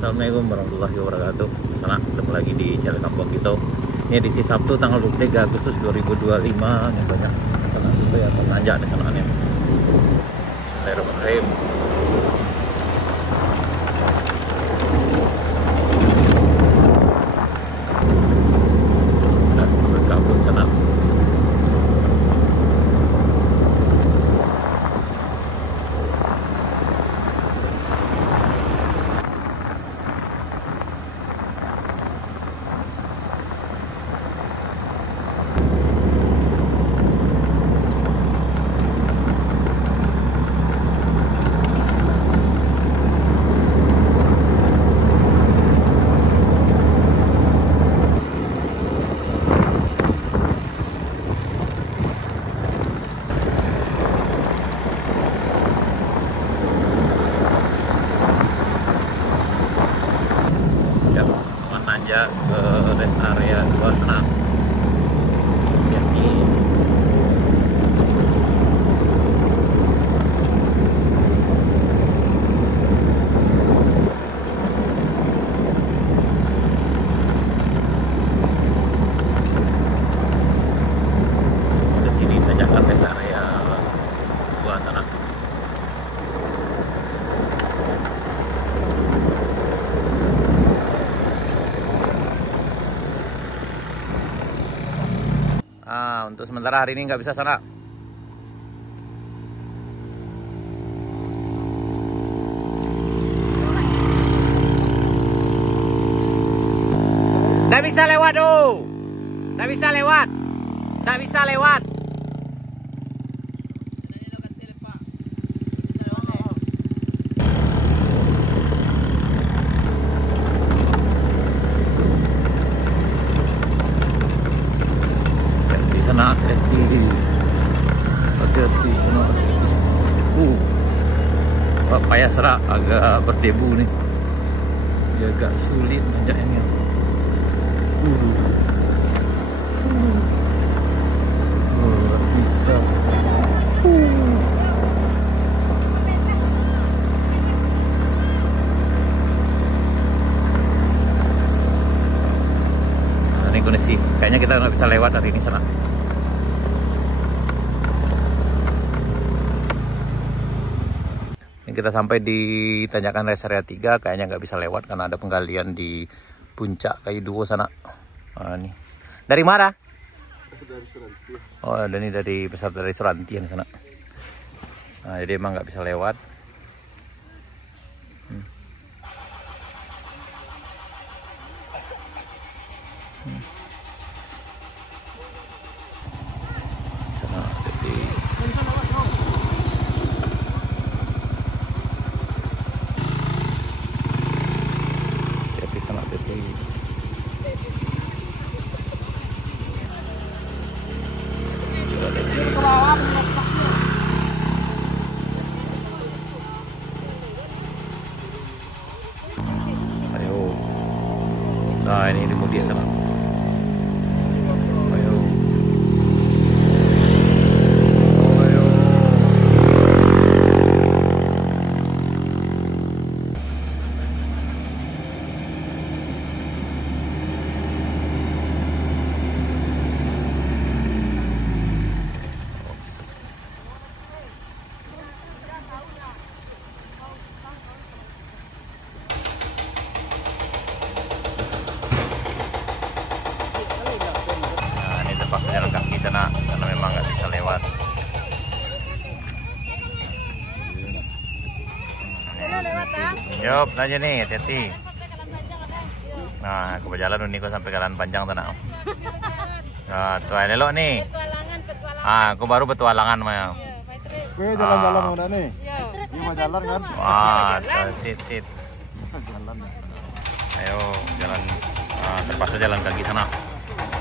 Assalamualaikum warahmatullahi wabarakatuh. Sana ketemu lagi di Jalan Kampung gitu. Ini edisi Sabtu tanggal 23 Agustus 2025. Yang banyak anak itu ya penanjak di sana nih. Bismillahirrahmanirrahim. Dan berkabut sana. Menanjak ke rest area 2 sana. Jadi di sini tanjakan rest area 2 sana. Untuk sementara hari ini nggak bisa sana. Nggak bisa lewat tuh. Nggak bisa lewat. Nggak bisa lewat. Hati-hati sana. Payah serak, agak berdebu nih. Dia agak sulit nanjaknya. Bisa. Nah, ini kondisi. Kayaknya kita nggak bisa lewat hari ini sana. Kita sampai di tanjakan rest area 3, kayaknya nggak bisa lewat karena ada penggalian di puncak Kayu Duo sana. Nah, nih. Dari mana? Dari Suranti. Oh, dan ini dari Suranti yang sana. Nah, jadi emang nggak bisa lewat. Sana jadi nah ini dia sana. Ayo. Ayo. Terpaksa jalan kaki sana karena memang nggak bisa lewat. Yop, aja nih, hati-hati. Nah, aku berjalan nih kok sampai Jalan Panjang sana. Nah, tuh lelok nih. Aku baru petualangan mah. Gue jalan-jalan udah nih. Ini mau jalan kan? Wah, sit. Ayo jalan, terpaksa jalan kaki sana.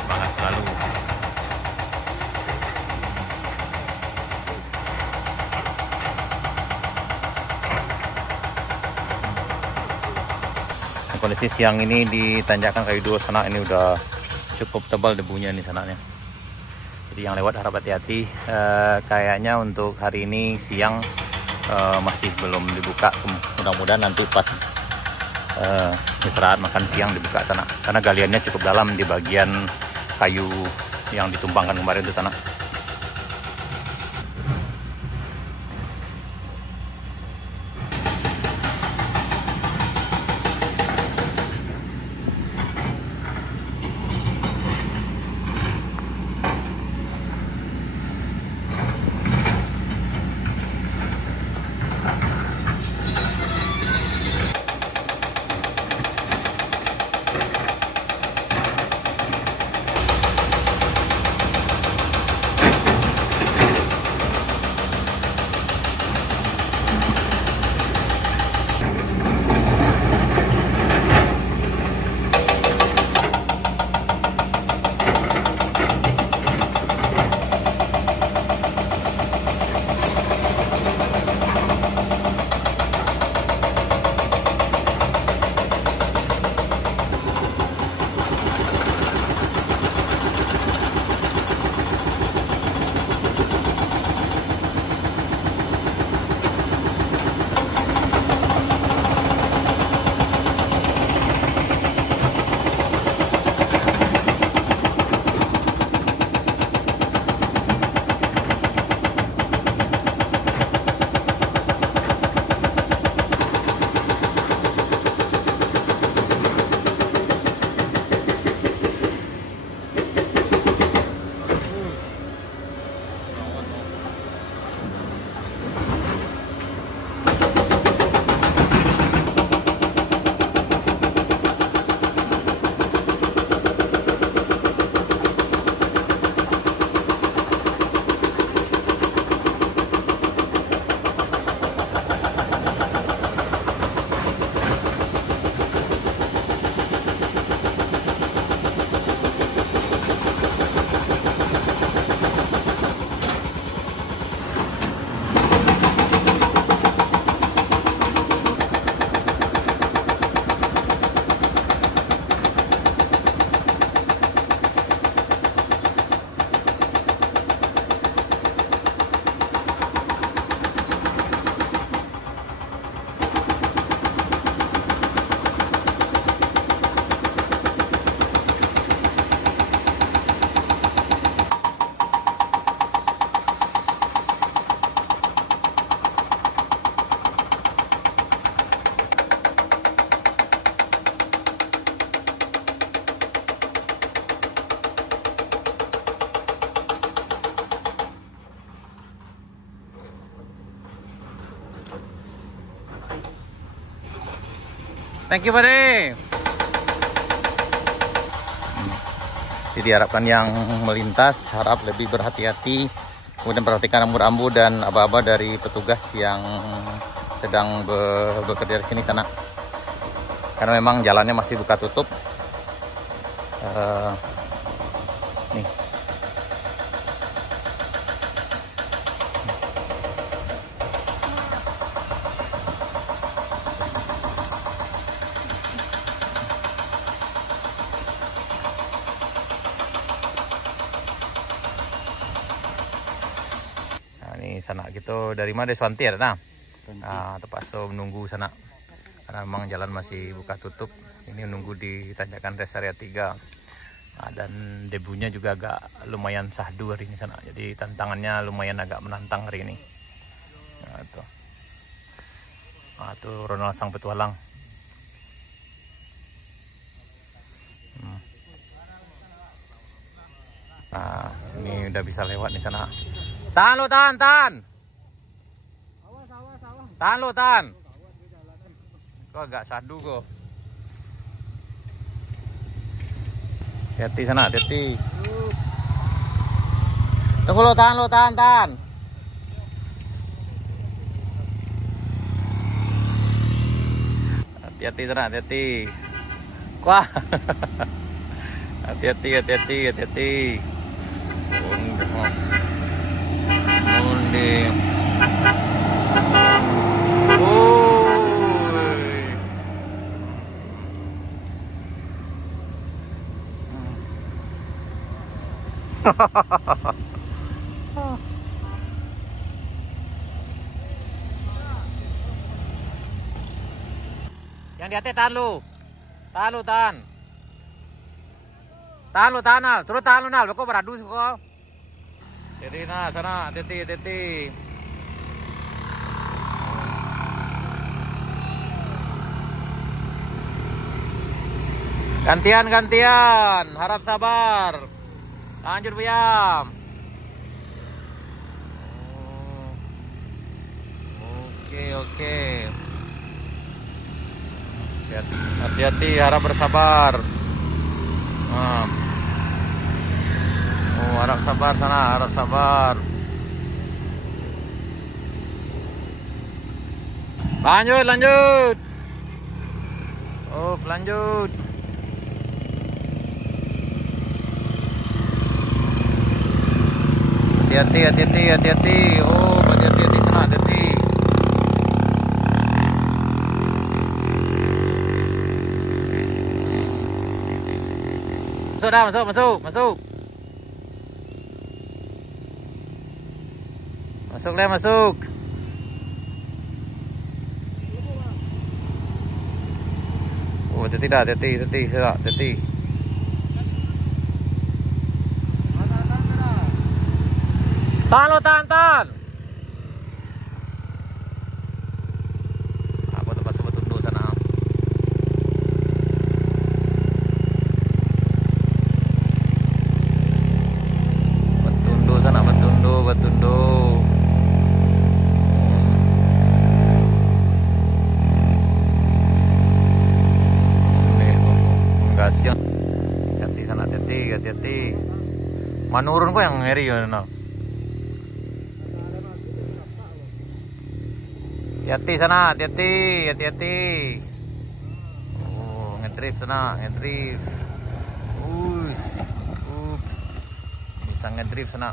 Semangat selalu. Kondisi siang ini di tanjakan Kayu Duo sana ini udah cukup tebal debunya nih sananya. Jadi yang lewat harap hati-hati. Kayaknya untuk hari ini siang masih belum dibuka. Mudah-mudahan nanti pas istirahat makan siang dibuka sana, karena galiannya cukup dalam di bagian kayu yang ditumpangkan kemarin di sana. Thank you, Pade. Jadi diharapkan yang melintas harap lebih berhati-hati, kemudian perhatikan rambu-rambu dan aba-aba dari petugas yang sedang bekerja di sini sana. Karena memang jalannya masih buka tutup. Nih. Sana gitu dari mana Swanti ya nah terpaksa menunggu sana karena memang jalan masih buka tutup. Ini menunggu di tanjakan rest area 3 dan debunya juga agak lumayan sahdu hari ini sana, jadi tantangannya lumayan agak menantang hari ini. Tuh Ronald sang petualang. Nah ini udah bisa lewat di sana. Tahan lo, tahan. Tahan lo, tahan. Kok agak sadu kok. Hati sana, hati. Tunggu lo, tahan. Hati-hati sana, hati. Wah. Hati-hati. Undi. Yang di atas tahan lu. Tahan lu, tahan. Tahan lu, tahan Nal. Terus tahan lu Nal. Kok beradu sih kok. Jadi nah sana, hati-hati. Gantian. Harap sabar. Lanjut Buyam. Oke. Hati-hati, harap bersabar. Harap sabar sana, harap sabar. Lanjut. Lanjut. Hati-hati. Hati-hati sana, hati-hati. Masuk. Masuk. Hati-hati. Tahan. Aku tempat sebut dulu sana. Betundo sana, betundo. Gasnya. Hati sana, hati-hati. Manurun kok yang ngeri ya, Nal. Hati-hati sana, hati-hati. Ngedrift sana, ngedrift. Bisa ngedrift sana.